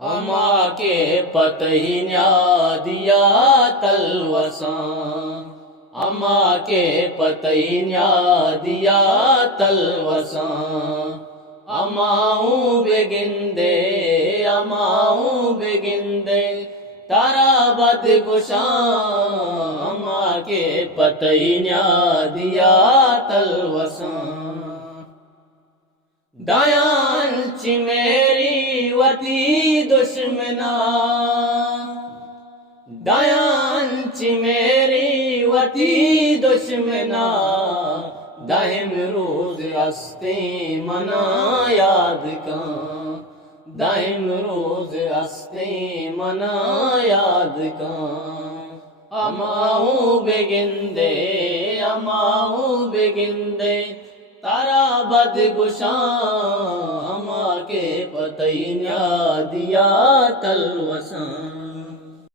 اما کے پتہی نیا دیا تلوساں، اما کے پتہی نیا دیا تلوساں، اماؤں بگندے اماؤں بگندے تارا بد گشاں، اما کے پتہی نیا دیا تلوساں، دایان چی میری وتی دشمنا، دایان چی میری وتی دشمنا، دائم روز ہستی منا یاد کاں، دائم روز ہستی منا یاد کاں، اماؤں بگندے اماؤں بگندے تارا بد گشاں، اما کے پتہی نیا دیا تلوساں۔